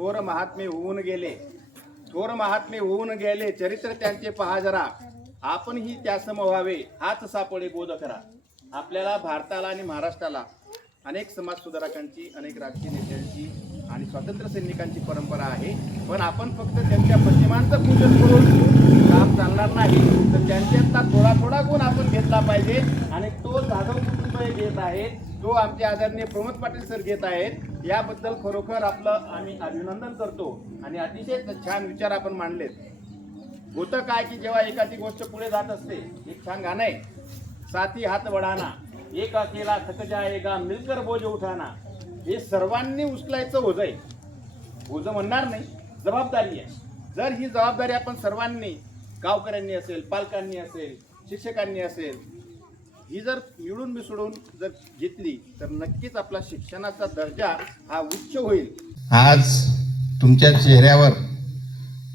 थोर महात्मे होऊन गेले, थोर महात्मे होऊन गेले, चरित्र त्यांचे पहा जरा, आपणही त्यासम व्हावे, हाच सापडे बोध करा. आपल्याला भारताला आणि महाराष्ट्राला अनेक समाज सुधारकांची, अनेक राजकीय नेत्यांची आणि स्वातंत्र्य सैनिकांची परंपरा आहे. पण आपण फक्त त्यांच्या प्रतिमांचं पूजन करून काम चालणार नाही, तर त्यांच्यातला थोडा थोडा गुण आपण घेतला पाहिजे. आणि तो जाधव कुटुंब घेत आहेत, तो आमचे आदरणीय प्रमोद पाटील सर घेत आहेत. याबद्दल खरोखर आपलं आम्ही अभिनंदन करतो. आणि अतिशय छान विचार आपण मांडलेत. होतं काय की जेव्हा एखादी गोष्ट पुढे जात असते, एक छान गाणं आहे, साथी हात वडाना, एक अकेला थक जाएगा, मिलकर बोझ उठाना. हे सर्वांनी उचलायचं ओझं आहे. ओझं म्हणणार नाही, जबाबदारी आहे. जर ही जबाबदारी आपण सर्वांनी, गावकऱ्यांनी असेल, पालकांनी असेल, शिक्षकांनी असेल, ही जर मिळून मिसळून जर घेतली तर नक्कीच आपला शिक्षणाचा दर्जा हा उच्च होईल. आज तुमच्या चेहऱ्यावर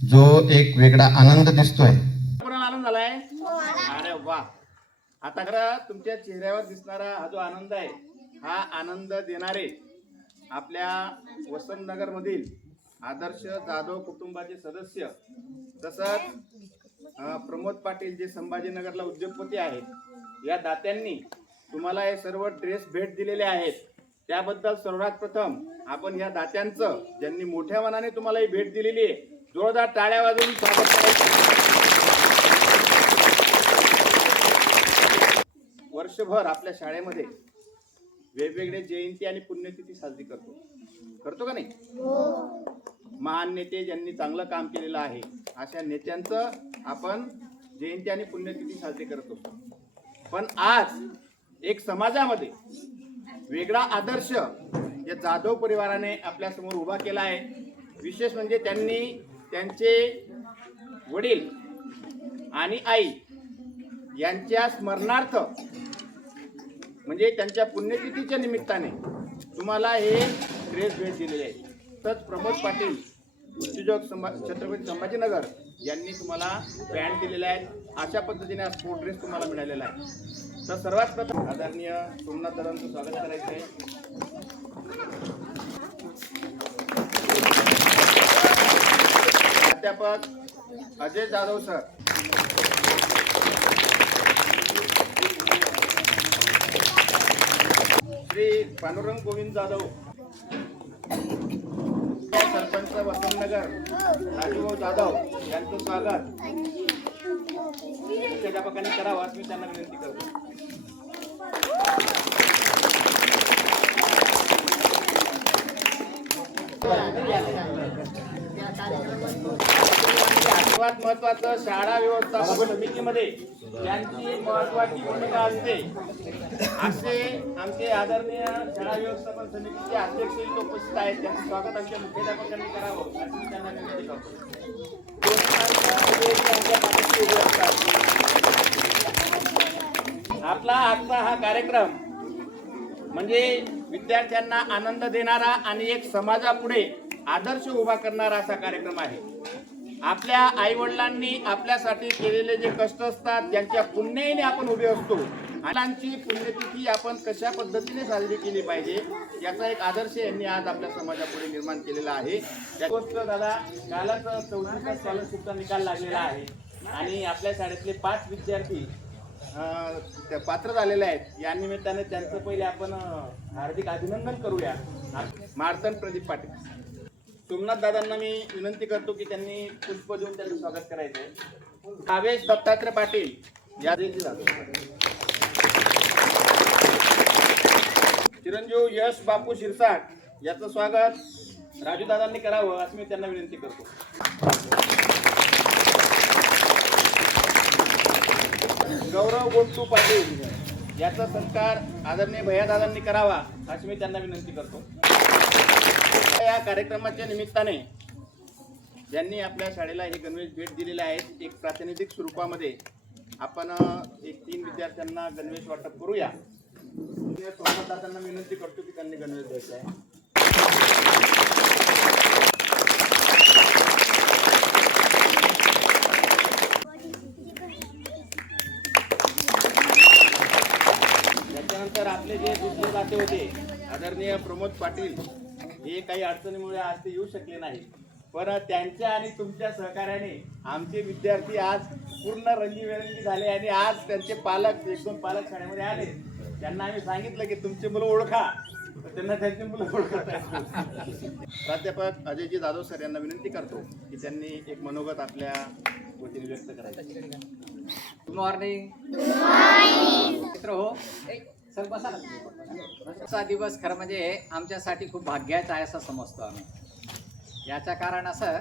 जो एक वेगळा आनंद दिसतोय. कोणाला आनंद झालाय? अरे वा. आता खरं तुमच्या चेहऱ्यावर दिसणारा हा जो आनंद आहे, हा आनंद देणारे आपल्या वसंतनगर मधील आदर्श जाधव कुटुंबाचे सदस्य, तसंच प्रमोद पाटील जे संभाजीनगरला उद्योगपती आहेत, या दात्यांनी तुम्हाला हे सर्व ड्रेस भेट दिलेले आहेत. त्याबद्दल सर्वात प्रथम आपण या दात्यांचं, ज्यांनी मोठ्या मनाने तुम्हाला ही भेट दिलेली आहे, जोरदार टाळ्या वाजवून स्वागत करायचं. वर्षभर आपल्या शाळेमध्ये वेगवेगळे जयंती आणि पुण्यतिथी साजरी करतो का नाही? महान नेते ज्यांनी चांगलं काम केलेलं आहे, अशा नेत्यांचं आपण जयंती आणि पुण्यतिथी साजरी करतो. पण आज एक समाजामध्ये वेगळा आदर्श या जाधव परिवाराने आपल्या समोर उभा केला आहे. विशेष म्हणजे त्यांनी त्यांचे वडील आणि आई यांच्या स्मरणार्थ, म्हणजे त्यांच्या पुण्यतिथीच्या निमित्ताने तुम्हाला हे ड्रेस भेट दिलेले आहे. तर प्रमोद पाटील उद्योजक छत्रपती संभाजीनगर यांनी तुम्हाला पॅन्ट दिलेले आहेत. अशा पद्धतीने हा स्पोर्ट ड्रेस तुम्हाला मिळालेला आहे. तर सर्वात प्रथम आदरणीय सोमनाथ दादांचं स्वागत करायचं आहे. प्राध्यापक अजय जाधव सर, श्री पांडुरंग गोविंद जाधव, सरपंच वसंतनगर राजूभाऊ जाधव यांचं स्वागत मुख्याध्यापकांनी करावं असं मी त्यांना विनंती करतो. सर्वात महत्वाचं, शाळा व्यवस्थापन समितीमध्ये त्यांची महत्वाची भूमिका असते. असे आमचे आदरणीय शाळा व्यवस्थापन समितीचे अध्यक्ष इथे उपस्थित आहेत. त्यांचं स्वागत आमच्या मुख्याध्यापकांनी करावं असं मी त्यांना विनंती करतो. आपला आजचा हा कार्यक्रम म्हणजे विद्यार्थ्यांना आनंद देणारा आणि एक समाजापुढे आदर्श उभा करणारा असा कार्यक्रम आहे. आपल्या आई वडिलांनी आपल्यासाठी केलेले जे कष्ट असतात, ज्यांच्या पुण्याने आपण उभे असतो, मुलांची पुण्यतिथी आपण कशा पद्धतीने साजरी केली पाहिजे याचा एक आदर्श यांनी आज आपल्या समाजापुढे निर्माण केलेला आहे. त्या गोष्ट दादा, कालच 4वीचा स्कॉलरशिपचा निकाल लागलेला आहे आणि आपल्या शाळेतले 5 विद्यार्थी पात्र झालेले आहेत. या निमित्ताने त्यांचं पहिले आपण हार्दिक अभिनंदन करूया. मार्तंड प्रदीप पाटील, सोमनाथ दादांना मी विनंती करतो की त्यांनी पुष्प देऊन त्यांचं स्वागत करायचं आहे. भावेश दत्तात्रय पाटील, या चिरंजीव यश बापू शिरसाट याचं स्वागत राजू दादांनी करावं असं मी त्यांना विनंती करतो. गौरव गोंटू पाटील याचा सत्कार आदरणीय भैयादादांनी करावा अशी मी त्यांना विनंती करतो. या कार्यक्रमाच्या निमित्ताने ज्यांनी आपल्या शाळेला हे गणवेश भेट दिलेले आहेत, एक प्रातिनिधिक स्वरूपामध्ये आपण एक 3 विद्यार्थ्यांना गणवेश वाटप करूया. सोमनाथदादांना विनंती करतो की त्यांनी गणवेश द्यायचा आहे. त्याच्यानंतर आपले जे दुसरे दाते होते आदरणीय प्रमोद पाटील हे काही अडचणीमुळे आज ते येऊ शकले नाही, पण त्यांच्या आणि तुमच्या सहकार्याने आमचे विद्यार्थी आज पूर्ण रंगीबेरंगी झाले आणि आज त्यांचे पालक एक दोन पालक शाळेमध्ये आले. त्यांना आम्ही सांगितलं की तुमची मुलं ओळखा, तर त्यांना त्यांची मुलं ओळखत आहेत. प्राध्यापक अजयजी जाधव सर यांना विनंती करतो की त्यांनी एक मनोगत आपल्या वतीने व्यक्त करायचं. गुड मॉर्निंग मित्र हो. सर बसा ना. आजचा दिवस खरं म्हणजे आमच्यासाठी खूप भाग्याचा आहे असं समजतो आम्ही. याचं कारण असं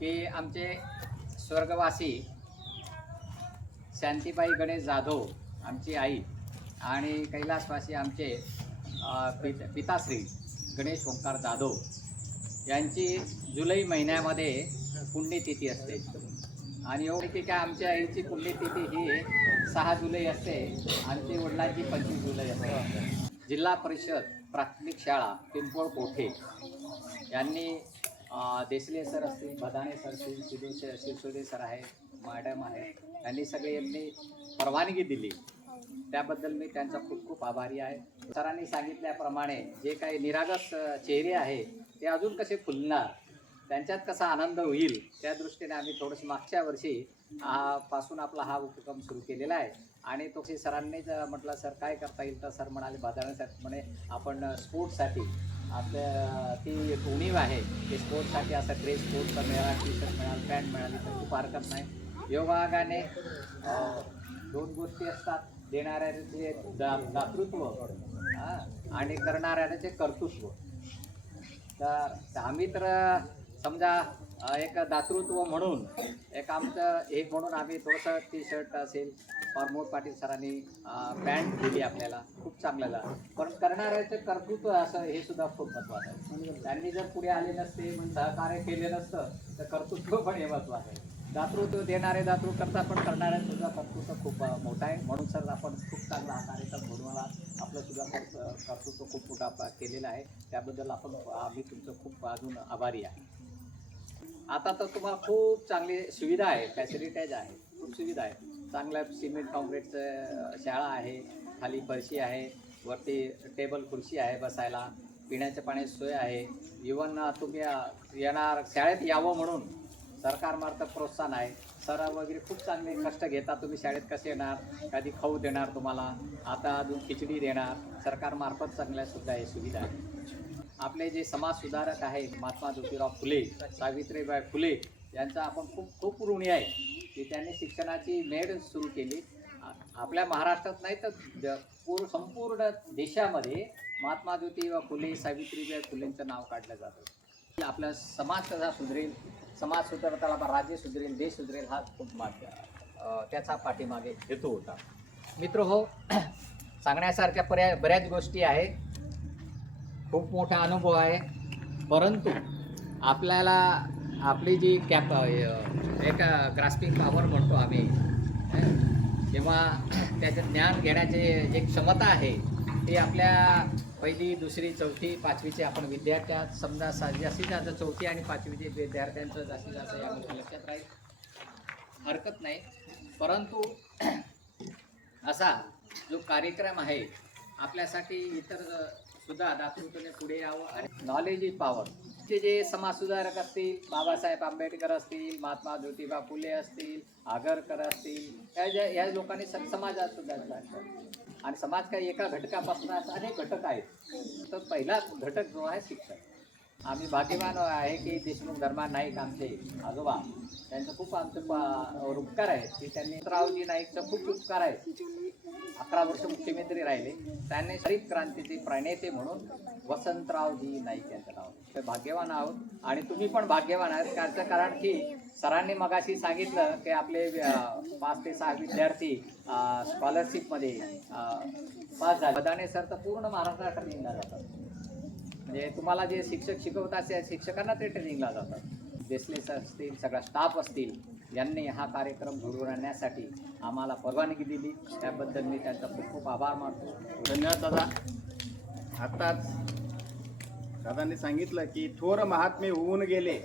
की आमचे स्वर्गवासी शांतीबाई गणेश जाधव आमची आई आणि कैलासवासी आमचे पिताश्री गणेश ओंकार जाधव यांची जुलै महिन्यामध्ये पुण्यतिथी असते. आणि एवढी की काय आमच्या आईची पुण्यतिथी ही 6 जुलै असते, आमची वडिलांची 25 जुलै असते. जिल्हा परिषद प्राथमिक शाळा पिंपळ कोठे यांनी देसले सर असतील, बदाने सर असतील, शिरसोडे सर आहे, मॅडम आहे, यांनी सगळे परवानगी दिली. त्याबद्दल मी त्यांचा खूप खूप आभारी आहे. सरांनी सांगितल्याप्रमाणे जे काही निरागस चेहरे आहे ते अजून कसे फुलणार, त्यांच्यात कसा आनंद होईल, त्या दृष्टीने आम्ही थोडंसं मागच्या वर्षी पासून आपला हा उपक्रम सुरू केलेला आहे. आणि तो सरांनीच म्हटलं सर काय करता येईल, तर सर म्हणाले बाजारासाठी म्हणे आपण स्पोर्ट्ससाठी आपल्या ती एक उणीव आहे की स्पोर्ट्ससाठी असं ड्रेस कोडचा मिळाला, टी शर्ट मिळाला, पॅन्ट मिळाली तर खूप हरकत नाही. योगागाने 2 गोष्टी असतात, देणाऱ्याचे दातृत्व आणि करणाऱ्याचे कर्तृत्व. तर आम्ही तर समजा एक दातृत्व म्हणून एक आमचं एक म्हणून आम्ही थोडंसं टी शर्ट असेल, प्रमोद पाटील सरांनी पॅन्ट दिली आपल्याला, खूप चांगलं झालं. पण करणाऱ्याचं कर्तृत्व असं हे सुद्धा खूप महत्त्वाचं आहे. त्यांनी जर पुढे आले नसते, म्हणजे सहकार्य केले नसतं, तर कर्तृत्व पण हे महत्त्वाचं आहे. दातृत्व देणारे दातृत्व करतात, पण करणाऱ्या सुद्धा कर्तृत्व खूप मोठा आहे. म्हणून सर आपण खूप चांगला हा कार्यक्रम घडवून आपलं सुद्धा कर्तृत्व खूप मोठा केलेला आहे. त्याबद्दल आम्ही तुमचं खूप अजून आभारी आहे. आता तर तुम्हाला खूप चांगली सुविधा आहे, फॅसिलिटीज आहे, खूप सुविधा आहे. चांगल्या सिमेंट कॉन्क्रीटचं शाळा आहे, खाली फरशी आहे, वरती टेबल खुर्ची आहे बसायला, पिण्याच्या पाण्याची सोय आहे. इवन तुम्ही येणार शाळेत यावं म्हणून सरकारमार्फत प्रोत्साहन आहे. सर वगैरे खूप चांगले कष्ट घेतात. तुम्ही शाळेत कसे येणार, कधी खाऊ देणार तुम्हाला, आता अजून खिचडी देणार, सरकारमार्फत चांगल्या सुद्धा हे सुविधा आहे. आपले जे समाज सुधारक आहे महात्मा ज्योतिराव फुले, सावित्रीबाई फुले यांचा आपण खूप खूप ऋणी आहे की त्यांनी शिक्षणाची मेढ सुरू केली. आपल्या महाराष्ट्रात नाही तर संपूर्ण देशामध्ये महात्मा ज्योतिराव फुले, सावित्रीबाई फुलेंचं नाव काढलं जातं. आपला समाज कसा सुधरेल, समाज सुधारताला राज्य सुधरेल, देश सुधरेल हा खूप त्याचा पाठीमागे हेतू होता. मित्र हो, सांगण्यासारख्या बऱ्याच गोष्टी आहे, खूप मोठा अनुभव आहे. परंतु आपल्याला आपली जी एक ग्रास्पिंग पॉवर म्हणतो आम्ही, किंवा त्याचं ज्ञान घेण्याचे जे क्षमता आहे ते आपल्या 1ली, 2री, 4थी, 5वीचे आपण विद्यार्थ्यात समजा जास्तीत जास्त 4थी आणि 5वीचे विद्यार्थ्यांचं जास्तीत जास्त या गोष्टी लक्षात राहील, हरकत नाही. परंतु असा जो कार्यक्रम आहे आपल्यासाठी इतर सुद्धा दातृत्वाने पुढे यावं. आणि नॉलेज इज पॉवर. ते जे समाजसुधारक असतील, बाबासाहेब आंबेडकर असतील, महात्मा ज्योतिबा फुले असतील, आगरकर असतील, या लोकांनी समाजात सुधारला. आणि समाज काही एका घटकापासून अनेक घटक आहेत. तर पहिला घटक जो आहे शिक्षण. आम्ही भाग्यवान आहे की देशमुख धर्मा नाईक आमचे आजोबा, त्यांचं खूप आमचं उपकार आहेत की त्यांनी रावजी नाईकचं खूप उपकार आहेत. 11 वर्ष मुख्यमंत्री राहिले. त्यांनी हरित क्रांतीचे प्रणेते म्हणून वसंतरावजी नाईक यांचं नाव. ते भाग्यवान आहोत आणि तुम्ही पण भाग्यवान आहात. त्याचं कारण की सरांनी मगाशी सांगितलं की आपले 5 ते 6 विद्यार्थी स्कॉलरशिपमध्ये पास झाले. बदाने सर तर पूर्ण महाराष्ट्रात ट्रेनिंगला जातात. म्हणजे तुम्हाला जे शिक्षक शिकवतात त्या शिक्षकांना ते ट्रेनिंगला जातात. देसले सर असतील, सगळा स्टाफ असतील, यांनी हा कार्यक्रम घडवून आणण्यासाठी आम्हाला परवानगी दिली. त्याबद्दल मी त्यांचा खूप खूप आभार मानतो. धन्यवाद दादा. आत्ताच दादांनी सांगितलं की थोर महात्मे होऊन गेले,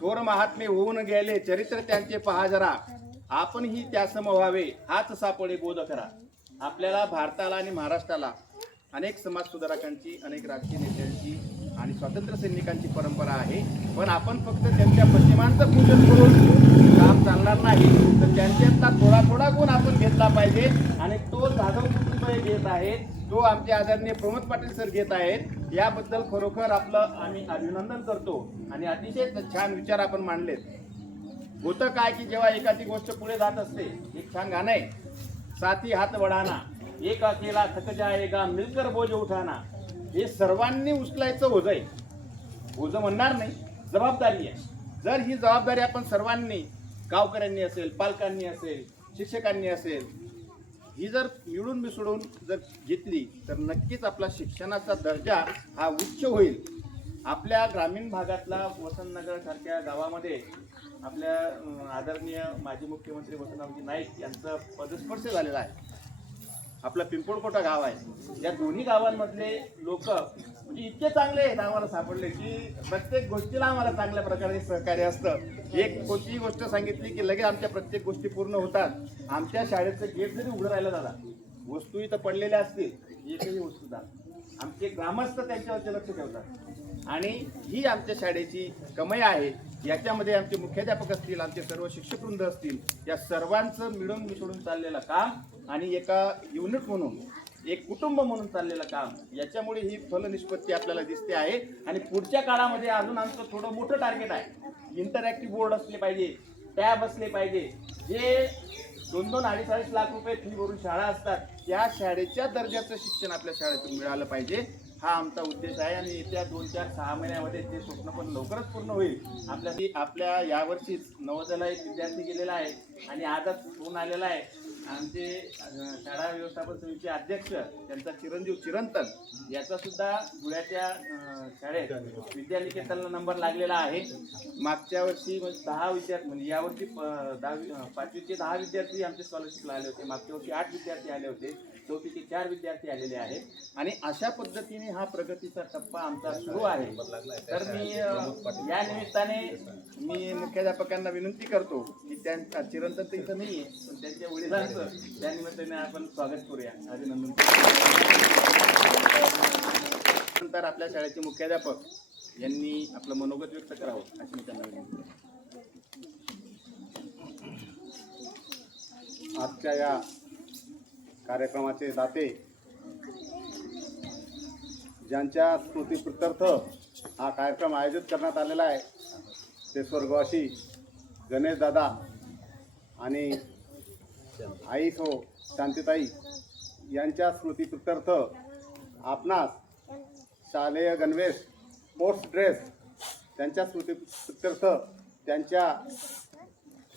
थोर महात्मे होऊन गेले, चरित्र त्यांचे पहा जरा, आपणही त्यासम व्हावे, हाच सापडे बोध करा. आपल्याला भारताला आणि महाराष्ट्राला अनेक समाजसुधारकांची, अनेक राजकीय नेत्यांची आणि स्वातंत्र्य सैनिकांची परंपरा आहे. पण आपण फक्त त्यांच्या प्रतिमांचं पूजन करून काम चालणार नाही, तर त्यांच्यातला थोडा थोडा गुण आपण घेतला पाहिजे. आणि तो जाधव कुटुंब घेत आहे, तो आमचे आदरणीय प्रमोद पाटील सर घेत आहेत. याबद्दल खरोखर आपलं आम्ही अभिनंदन करतो. आणि अतिशय छान विचार आपण मांडलेत. होतं काय की जेव्हा एखादी गोष्ट पुढे जात असते, एक छान गाणं आहे, साथी हात वडाना, एक अकेला थक जाएगा मिलकर बोझ उठाना. हे सर्वांनी उचलायचं ओझं आहे. ओझं म्हणणार नाही, जबाबदारी आहे. जर ही जबाबदारी आपण सर्वांनी, गावकऱ्यांनी असेल, पालकांनी असेल, शिक्षकांनी असेल, ही जर मिळून मिसळून जर घेतली तर नक्कीच आपला शिक्षणाचा दर्जा हा उच्च होईल. आपल्या ग्रामीण भागातला वसंतनगर सारख्या गावामध्ये आपल्या आदरणीय माजी मुख्यमंत्री वसंतरावजी नाईक यांचं पदस्पर्श झालेला आहे. आपलं पिंपळकोटा गाव आहे. या दोन्ही गावांमधले लोक म्हणजे इतके चांगले आहेत आम्हाला सापडले की प्रत्येक गोष्टीला आम्हाला चांगल्या प्रकारे सहकार्य असतं. एक कोणतीही गोष्ट सांगितली की लगेच आमच्या प्रत्येक गोष्टी पूर्ण होतात. आमच्या शाळेचं गेट जरी उघडं राहिलं दादा, वस्तू इथं पडलेल्या असतील, एकही वस्तू दा, आमचे ग्रामस्थ त्यांच्यावरती लक्ष ठेवतात. आणि ही आमच्या शाळेची कमाई आहे. याच्यामध्ये आमचे मुख्याध्यापक असतील, आमचे सर्व शिक्षकवृंद असतील, या सर्वांचं मिळून मिसळून चाललेलं काम आणि एका युनिट म्हणून, एक कुटुंब म्हणून चाललेलं काम, याच्यामुळे ही फलनिष्पत्ती आपल्याला दिसते आहे. आणि पुढच्या काळामध्ये अजून आमचं थोडं मोठं टार्गेट आहे. इंटरॅक्टिव्ह बोर्ड असले पाहिजे, टॅब असले पाहिजे. जे 2-2, 2.5 लाख रुपये फी भरून शाळा असतात, त्या शाळेच्या दर्जाचं शिक्षण आपल्या शाळेतून मिळालं पाहिजे, हा आमचा उद्देश आहे. आणि येत्या 2-4-6 महिन्यामध्ये ते स्वप्न पण लवकरच पूर्ण होईल. आपल्या यावर्षीच नवोदयाला एक विद्यार्थी गेलेला आहे आणि आजच फोन आलेला आहे. आमचे शाळा व्यवस्थापन समितीचे अध्यक्ष, त्यांचा चिरंजीव चिरंतन, याचा सुद्धा धुळ्याच्या शाळेत विद्यानिकेतनला नंबर लागलेला आहे. मागच्या वर्षी 10 विद्यार्थी, म्हणजे यावर्षी 5वीचे 10 विद्यार्थी आमच्या स्कॉलरशिपला आले होते. मागच्या वर्षी 8 विद्यार्थी आले होते. 4थीचे 4 विद्यार्थी आलेले आहेत. आणि अशा पद्धतीने हा प्रगतीचा टप्पा आमचा सुरू आहे. तर मी या निमित्ताने मी मुख्याध्यापकांना विनंती करतो की त्यांचा चिरंतन तर इथं नाही आहे, पण त्यांच्या वडिलांचं त्या निमित्ताने आपण स्वागत करूया, अभिनंदन. नंतर आपल्या शाळेचे मुख्याध्यापक यांनी आपलं मनोगत व्यक्त करावं अशी मी त्यांना विनंती. आजच्या या कार्यक्रमाचे दाते, ज्यांच्या स्मृतीप्रित्यर्थ हा कार्यक्रम आयोजित करण्यात आलेला आहे, ते स्वर्गवासी गणेश दादा आणि आई सो शांतीताई यांच्या स्मृतीप्रित्यर्थ आपणास शालेय गणवेश, स्पोर्ट्स ड्रेस त्यांच्या स्मृतीप्रित्यर्थ त्यांच्या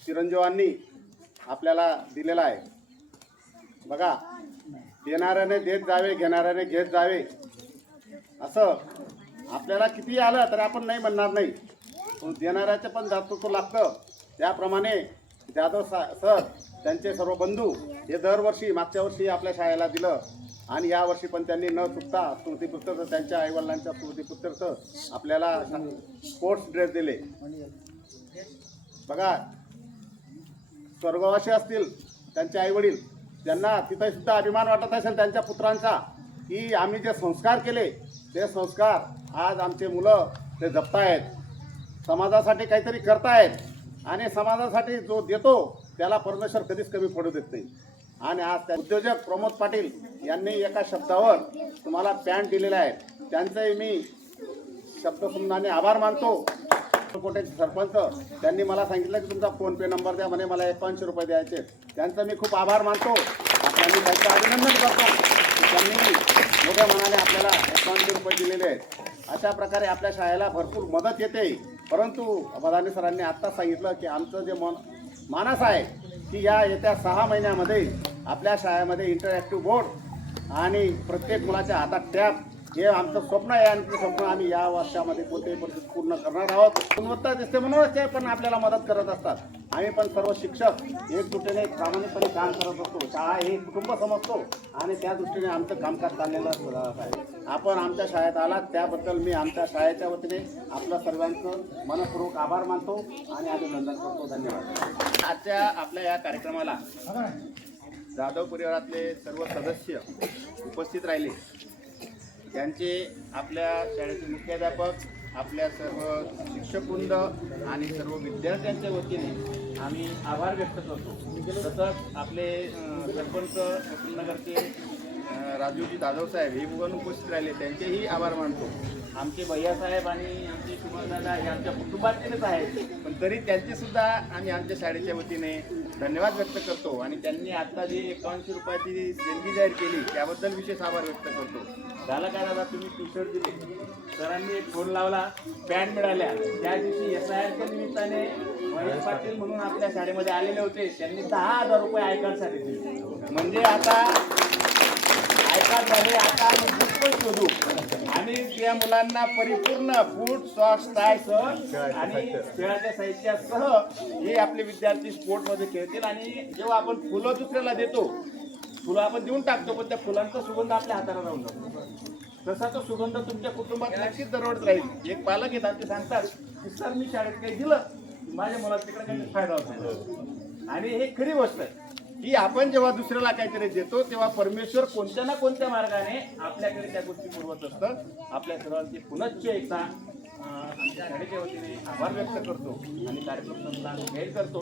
चिरंजीवांनी आपल्याला दिलेला आहे. बघा, देणाऱ्याने देत जावे, घेणाऱ्याने घेत जावे, असं आपल्याला किती आलं तर आपण नाही म्हणणार नाही, पण देणाऱ्याचं पण दातृत्व लागतं. त्याप्रमाणे जाधव सर, त्यांचे सर्व बंधू हे दरवर्षी, मागच्या वर्षी आपल्या शाळेला दिलं आणि यावर्षी पण त्यांनी न चुकता स्मृतीपुस्तक, त्यांच्या आईवडिलांच्या स्मृतीपुस्तक आपल्याला स्पोर्ट्स ड्रेस दिले. बघा, स्वर्गवासी असतील त्यांचे आईवडील, त्यांना तिथे सुद्धा अभिमान वाटत असेल त्यांच्या पुत्रांचा की आम्ही जे संस्कार केले ते संस्कार आज आमचे मुलं ते जपतायत, समाजासाठी काहीतरी करतायत आणि समाजासाठी जो देतो त्याला परमेश्वर कधीच कमी पडू देत नाही. आणि आज त्या उद्योजक प्रमोद पाटील यांनी एका शब्दावर तुम्हाला पॅन्ट दिलेला आहे, त्यांचंही मी शब्दसुमनाने आभार मानतो. कोटेचे सरपंच, त्यांनी मला सांगितलं की तुमचा फोनपे नंबर द्या, म्हणे मला 150 रुपये द्यायचे. त्यांचं मी खूप आभार मानतो आणि त्यांचं अभिनंदन करतो की त्यांनी मोठ्या मनाने आपल्याला 150 रुपये दिलेले आहेत. अशा प्रकारे आपल्या शाळेला भरपूर मदत येते. परंतु बदाने सरांनी आत्ताच सांगितलं की आमचं जे मानस आहे की या येत्या 6 महिन्यामध्ये आपल्या शाळेमध्ये इंटरॅक्टिव्ह बोर्ड आणि प्रत्येक मुलाच्या हातात टॅब, हे आमचं स्वप्न आहे. आणि ते स्वप्न आम्ही या वर्षामध्ये कोणत्याही परिस्थितीत पूर्ण करणार आहोत. गुणवत्ता दिसते म्हणूनच ते पण आपल्याला मदत करत असतात. आम्ही पण सर्व शिक्षक एकजुटीने प्रामाणिकपणे काम करत असतो. शाळा हे कुटुंब समजतो आणि त्या दृष्टीने आमचं कामकाज चाललेलं आहे. आपण आमच्या शाळेत आलात त्याबद्दल मी आमच्या शाळेच्या वतीने आपलं सर्वांचं मनपूर्वक आभार मानतो आणि अभिनंदन करतो. धन्यवाद. आजच्या आपल्या या कार्यक्रमाला जाधव परिवारातले सर्व सदस्य उपस्थित राहिले. त्यांचे आपल्या शाळेचे मुख्याध्यापक, आपल्या सर्व शिक्षकवृंद आणि सर्व विद्यार्थ्यांच्या वतीने आम्ही आभार व्यक्त करतो. तसंच आपले सरपंच नगरचे राजूजी जाधव साहेब हे पण उपस्थित राहिले, त्यांचेही आभार मानतो. आमचे भैयासाहेब आणि आमचे सुमनदादा हे आमच्या कुटुंबातीलच आहेत, पण तरी त्यांचे सुद्धा आम्ही आमच्या शाळेच्या वतीने धन्यवाद व्यक्त करतो. आणि त्यांनी आता जी 51 रुपयाची देणगी जाहीर केली त्याबद्दल विशेष आभार व्यक्त करतो. झालं काय दादा, तुम्ही टी शर्ट दिले, सरांनी एक फोन लावला, पॅन्ट मिळाल्या. त्या दिवशी SIRच्या निमित्ताने महेश पाटील म्हणून आपल्या शाळेमध्ये आलेले होते, त्यांनी 10,000 रुपये आयकार्डसाठी दिले. म्हणजे आता आयकार्ड झाले, आता आम्ही पण शोधू आणि त्या मुलांना परिपूर्ण बूट, सॉक्स, टाय सह आणि खेळाच्या साहित्यासह हे आपले विद्यार्थी स्पोर्टमध्ये खेळतील. आणि जेव्हा आपण फुलं दुसऱ्याला देतो, फुलं आपण देऊन टाकतो, पण त्या फुलांचा सुगंध आपल्या हाताला राहून जातो. तसा तो सुगंध तुमच्या कुटुंबात नक्कीच दरवळत राहील. एक पालक येतात, ते सांगतात की सर मी शाळेत काही दिलं, माझ्या मुलाला तिकडे काही फायदा होतो. आणि हे खरी गोष्ट आहे की आपण जेव्हा दुसऱ्याला काहीतरी देतो तेव्हा परमेश्वर कोणत्या ना कोणत्या मार्गाने आपल्याकडे त्या गोष्टी पुरवत असतं. आपल्या सर्वांचे पुनश्च एकदा आमच्या शाळेच्या वतीने आभार व्यक्त करतो आणि कार्यक्रम संपला जाहीर करतो.